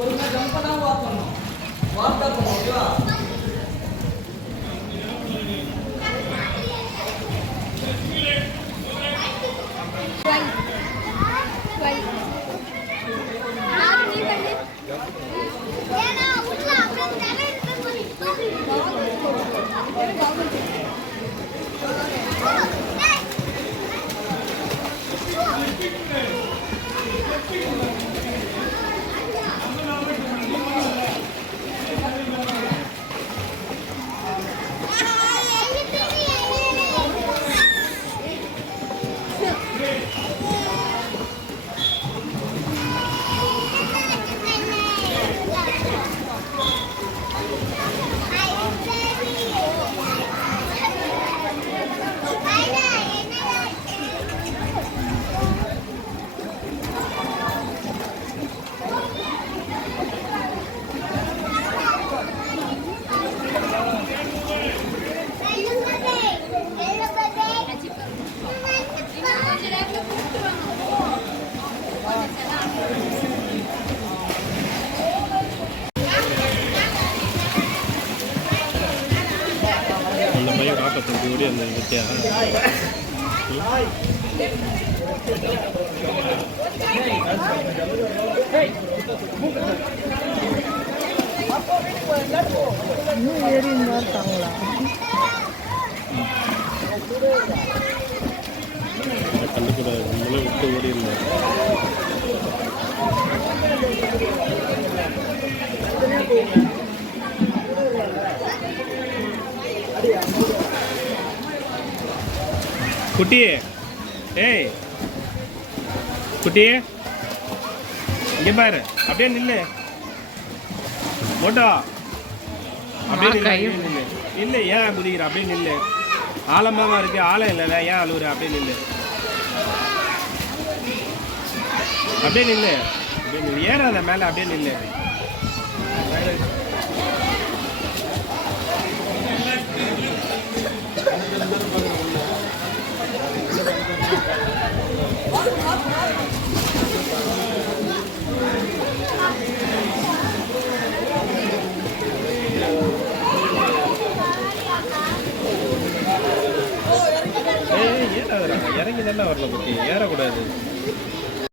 ஒரு ஜம்பனா வாக் பண்ணணும். வாக் தான் பண்ணணும். ஓகேவா? ஓடி அந்த பத்தியா இன்னும் ஏறி இருந்தா இருக்காங்களா? கண்டுக்கூடாது, நம்மளே விட்டு ஓடி இருந்தார். குட்டியே, ஏய் குட்டியே, இங்கே பாரு, அப்படியே நில்லு. மோட்டோ அப்படியே நில்லு. இல்லை, ஏன் குதிக்கிற? அப்படியே நில்லு. ஆழமாக இருக்கு, ஆழம் இல்லைல்ல, ஏன் அழுவுற? அப்படியே நில்லு. அப்படியே நில்லு. அப்படியே நில்லு. ஏறாத மேலே, அப்படியே நில்லு. இறங்கி தானே வரல குட்டி, ஏறக்கூடாது.